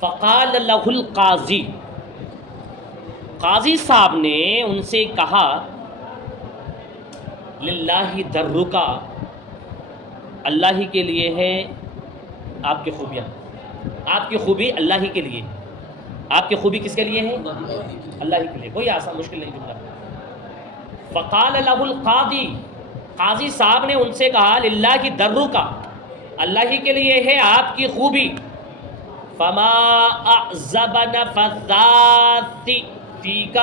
فقال له القاضی، قاضی صاحب نے ان سے کہا للہ درک، اللہ ہی کے لیے ہے آپ کی خوبیاں، آپ کی خوبی اللہ ہی کے لیے، آپ کی خوبی کس کے لیے ہے؟ اللہ ہی کے لیے، کوئی آسان مشکل نہیں جملہ۔ فقال له القاضی، قاضی صاحب نے ان سے کہا للہ درک، اللہ ہی کے لیے ہے آپ کی خوبی، فما اعزب نفثات فیک،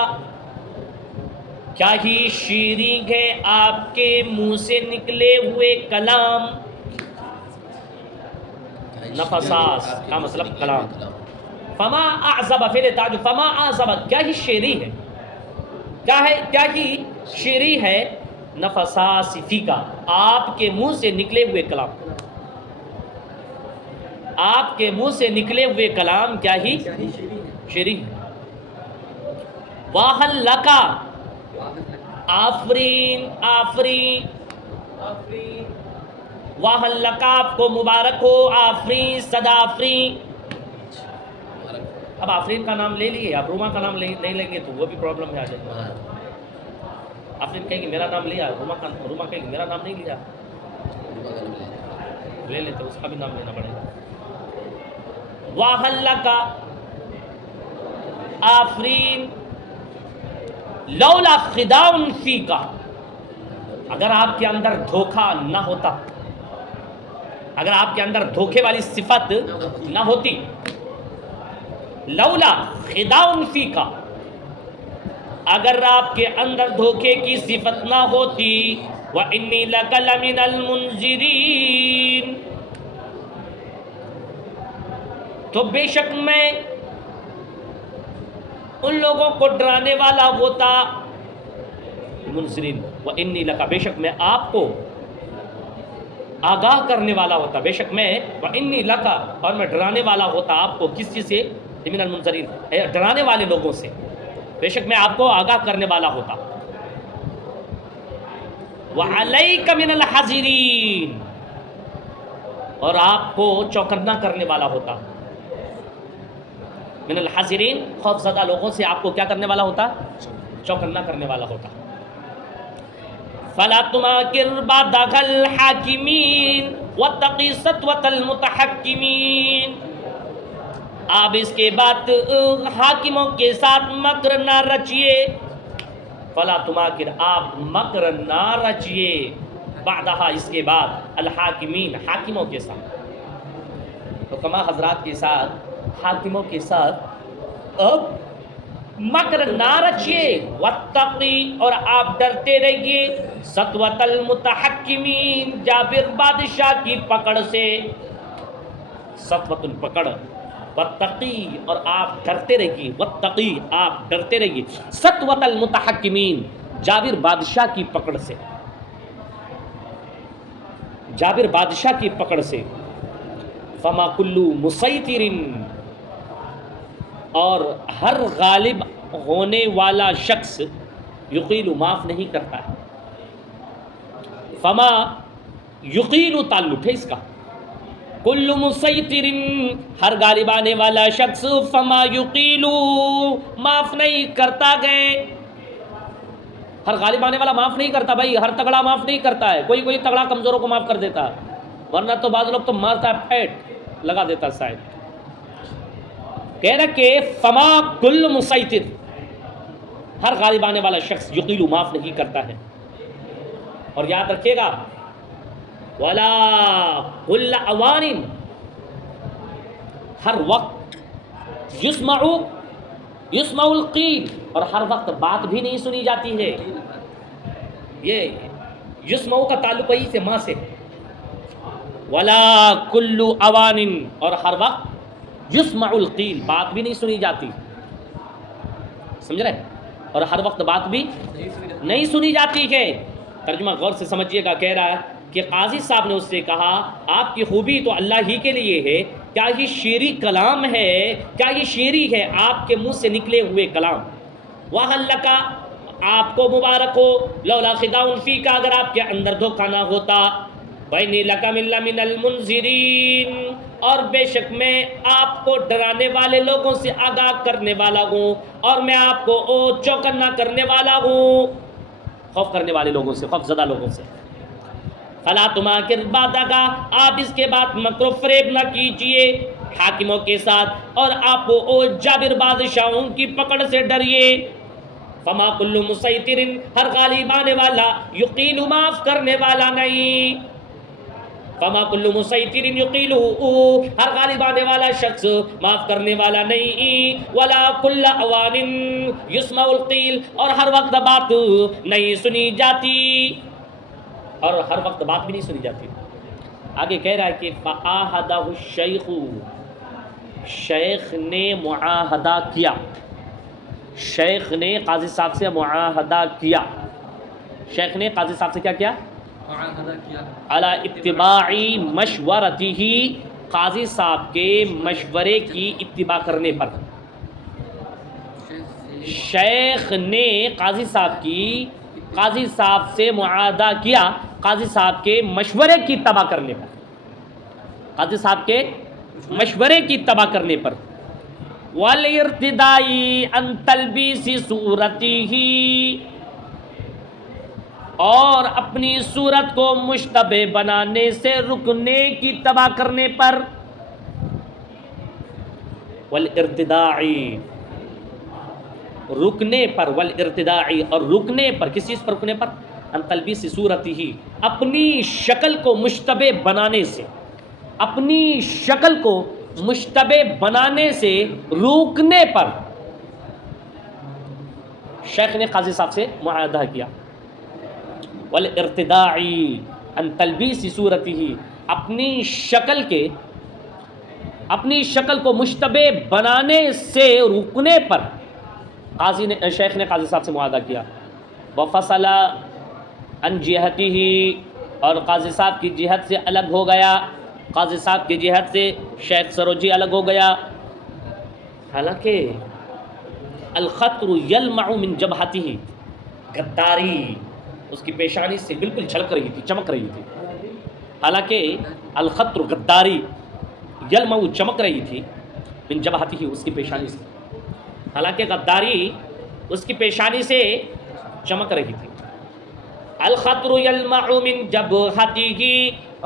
کیا ہی شیریں ہے آپ کے منہ سے نکلے ہوئے کلام، نفساس کا مطلب کلام، فما اعزب فعل تعجب، فما اعزب کیا ہی شیریں ہے، کیا ہی شیریں ہے، نفساس فیک آپ کے منہ سے نکلے ہوئے کلام، آپ کے منہ سے نکلے ہوئے کلام کیا ہی شیریں ہے۔ واہل لکا، آفرین آفرین، واہل لکا آپ کو مبارک ہو، آفرین صدا آفرین۔ اب آفرین کا نام لے لیے، آپ روما کا نام نہیں لیں گے تو وہ بھی پرابلم میں آ جائے گا۔ آفرین کہیں گے میرا نام لیا، روما کہیں گے میرا نام نہیں لیا، لے لیتے اس کا بھی نام لینا پڑے گا۔ واہل لکا آفرین لولا خداع فیک، اگر آپ کے اندر دھوکہ نہ ہوتا، اگر آپ کے اندر دھوکے والی صفت نہ ہوتی، لولا خداع فیک، اگر آپ کے اندر دھوکے کی صفت نہ ہوتی، وَإِنِّي لَكَ لَمِنَ الْمُنذِرِينَ، تو بے شک میں ان لوگوں کو ڈرانے والا ہوتا، منذرین، وَإِنِّي لَكَ بے شک میں آپ کو آگاہ کرنے والا ہوتا، بے شک میں وَإِنِّي لَكَ اور میں ڈرانے والا ہوتا آپ کو، کس چیز سے؟ من المنذرین، ڈرانے والے لوگوں سے، بے شک میں آپ کو آگاہ کرنے والا ہوتا۔ وَعَلَيْكَ مِنَ الْحَذِرِينَ، اور آپ کو چوکنا کرنے والا ہوتا، من الحذرین خوف زدہ لوگوں سے آپ کو کیا کرنے والا ہوتا؟ چوکنا کرنے والا ہوتا۔ فَلَا تُمَاكِرْ بَعْدَكَ الْحَاكِمِينَ وَاتَّقِ سَطْوَةَ الْمُتَحَكِّمِينَ، آپ اس کے بعد حاکموں کے ساتھ مکر نہ رچیے، فَلَا تُمَاكِرْ آپ مکر نہ رچیے، بعدہا اس کے بعد، الحاکمین حاکموں کے ساتھ، حکما حضرات کے ساتھ، حاکموں کے ساتھ اب مکر نہ رچیے، واتقی اور آپ ڈرتے رہیے، سطوۃ المتحکمین جابر بادشاہ کی پکڑ سے، سطوۃ پکڑ، واتقی اور آپ ڈرتے رہیے، واتقی آپ ڈرتے رہیے، سطوۃ المتحکمین جابر بادشاہ کی پکڑ سے، جابر بادشاہ کی پکڑ سے، فما کلو مسیطر اور ہر غالب ہونے والا شخص، یقیل معاف نہیں کرتا ہے، فما یقیل تعلق ہے اس کا، کل مسیطر ہر غالب آنے والا شخص، فما یقیل معاف نہیں کرتا گئے، ہر غالب آنے والا معاف نہیں کرتا بھائی، ہر تگڑا معاف نہیں کرتا ہے، کوئی تگڑا کمزوروں کو معاف کر دیتا ہے، ورنہ تو بعض لوگ تو مارتا ہے پھیٹ لگا دیتا شاید۔ کہہ رہا کہ فما کل مسیطر ہر غالب آنے والا شخص، یقیل معاف نہیں کرتا ہے، اور یاد رکھیے گا ولا کل اوان ہر وقت، یسمع القیل اور ہر وقت بات بھی نہیں سنی جاتی ہے، یہ یسمع کا تعلق ہے سے ماں سے، ولا کل اوان اور ہر وقت، یسمع القیل بات بھی نہیں سنی جاتی، سمجھ رہے، اور ہر وقت بات بھی نہیں سنی جاتی ہے۔ ترجمہ غور سے سمجھیے گا، کہہ رہا ہے کہ قاضی صاحب نے اس سے کہا آپ کی خوبی تو اللہ ہی کے لیے ہے، کیا یہ شیریں کلام ہے، کیا یہ شیریں ہے آپ کے منہ سے نکلے ہوئے کلام، وَهَلْ لَكَ آپ کو مبارک ہو، لولا خداع فیک اگر آپ کے اندر دھوکہ نہ ہوتا، وَإِنِّي لَكَ مِنَ الْمُنذِرِينَ، اور بے شک میں آپ کو ڈرانے والے لوگوں سے آگاہ کرنے والا ہوں، اور میں آپ کو چوکنا کرنے والا ہوں، خوف کرنے والے لوگوں سے، خوف زدہ لوگوں سے۔ فَلَا تُمَاكِرْ بَعْدَهَا، آپ اس کے بعد مکر و فریب نہ کیجئے حاکموں کے ساتھ، اور آپ جابر بادشاہوں کی پکڑ سے ڈریے۔ فَمَا كُلُّ مُسَيْطِرٍ، ہر غالب آنے والا، يُقِيلُ معاف کرنے والا نہیں۔ فَمَا كُلُّ مُسَيْطِرٍ يُقِيلُ، ہر غالب آنے والا شخص معاف کرنے والا نہیں۔ وَلَا كُلَّ أَوَانٍ يُسْمَعُ الْقِيلُ، اور ہر وقت بات نہیں سنی جاتی، اور ہر وقت بات بھی نہیں سنی جاتی۔ آگے کہہ رہا ہے کہ فَآحَدَهُ الشَّيْخُ، شیخ نے معاہدہ کیا، شیخ نے قاضی صاحب سے معاہدہ کیا، شیخ نے قاضی صاحب سے کیا کیا؟ معاہدہ کیا، علی اتباع مشورتہ، قاضی صاحب کے مشورے کی اتباع کرنے پر۔ شیخ نے قاضی صاحب سے معاہدہ کیا، قاضی صاحب کے مشورے کی اتباع کرنے پر، قاضی صاحب کے مشورے کی اتباع کرنے پر۔ وَالْإِرْتِدَاءِ عَنْ تَلْبِيسِ صُورَتِهِ، اور اپنی صورت کو مشتبہ بنانے سے رکنے کی اتباع کرنے پر۔ وَالْإِرْتِدَاءِ، رکنے پر، وَالْإِرْتِدَاءِ، اور رکنے پر، کس چیز پر رکنے پر؟ عَنْ تَلْبِيسِ صُورَتِهِ، اپنی شکل کو مشتبہ بنانے سے، اپنی شکل کو مشتبہ بنانے سے روکنے پر شیخ نے قاضی صاحب سے معاہدہ کیا۔ وَالْإِرْتِدَاءِ عَنْ تَلْبِيسِ صُورَتِهِ، اپنی شکل کو مشتبہ بنانے سے روکنے پر شیخ نے قاضی صاحب سے معاہدہ کیا۔ وَفَصَلَ عَنْ جِهَتِهِ، اور قاضی صاحب کی جہت سے الگ ہو گیا، قاضی صاحب کی جہت سے شیخ سروجی الگ ہو گیا۔ حالانکہ الخطر یلمع من جبہتہ، غداری اس کی پیشانی سے بالکل جھلک رہی تھی، چمک رہی تھی۔ حالانکہ الخطر، غداری، یلمع، چمک رہی تھی، من جبہتہ، اس کی پیشانی سے، حالانکہ غداری اس کی پیشانی سے چمک رہی تھی۔ الخطر یلمع من جبہتہ،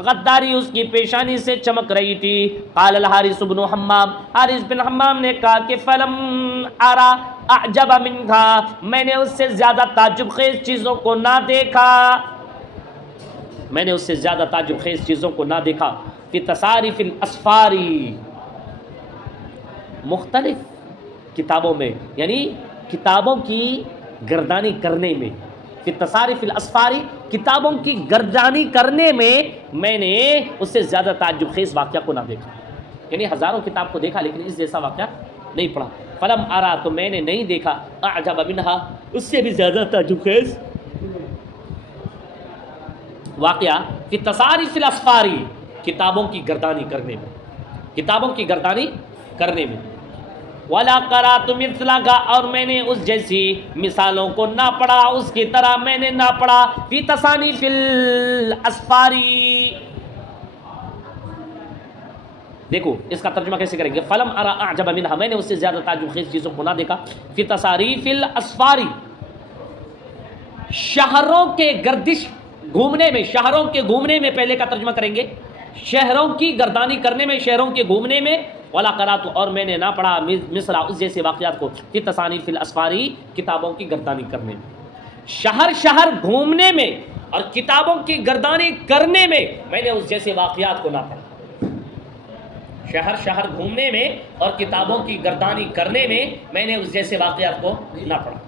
غداری اس کی پیشانی سے چمک رہی تھی۔ قال الحارث بن حمام، حارث بن حمام نے کہا کہ فلم ارى اعجب منها، میں نے اس سے زیادہ تعجب خیز چیزوں کو نہ دیکھا، میں نے اس سے زیادہ تعجب خیز چیزوں کو نہ دیکھا۔ فی تصاریف الاسفار، مختلف کتابوں میں، یعنی کتابوں کی گردانی کرنے میں، فی تصاریف الاسفار، کتابوں کی گردانی کرنے میں نے اس سے زیادہ تعجب خیز واقعہ کو نہ دیکھا، یعنی ہزاروں کتاب کو دیکھا لیکن اس جیسا واقعہ نہیں پڑھا۔ فلم ارا، تو میں نے نہیں دیکھا، اعجب منہا، اس سے بھی زیادہ تعجب خیز واقعہ، فی تصاریف الاسفار، کتابوں کی گردانی کرنے میں، کتابوں کی گردانی کرنے میں۔ وَلَا قَرَأْتُ مِثْلَهَا، اور میں نے اس جیسی مثالوں کو نہ پڑھا، اس کی طرح میں نے نہ پڑھا، فی تصانیف الاسفار۔ دیکھو اس کا ترجمہ کیسے کریں گے؟ فلم ارى اعجب منها، میں نے اس سے زیادہ تعجب خیز چیزوں کو نہ دیکھا، فی تصاریف الاسفار، شہروں کے گردش گھومنے میں، شہروں کے گھومنے میں پہلے کا ترجمہ کریں گے، شہروں کی گردانی کرنے میں، شہروں کے گھومنے میں۔ ولا قرات، اور میں نے نہ پڑھا، مصر، اس جیسے واقعات کو، فی تصانیف الاسفار، کتابوں کی گردانی کرنے میں، شہر شہر گھومنے میں اور کتابوں کی گردانی کرنے میں میں نے اس جیسے واقعات کو نہ پڑھا، شہر شہر گھومنے میں اور کتابوں کی گردانی کرنے میں میں نے اس جیسے واقعات کو نہ پڑھا۔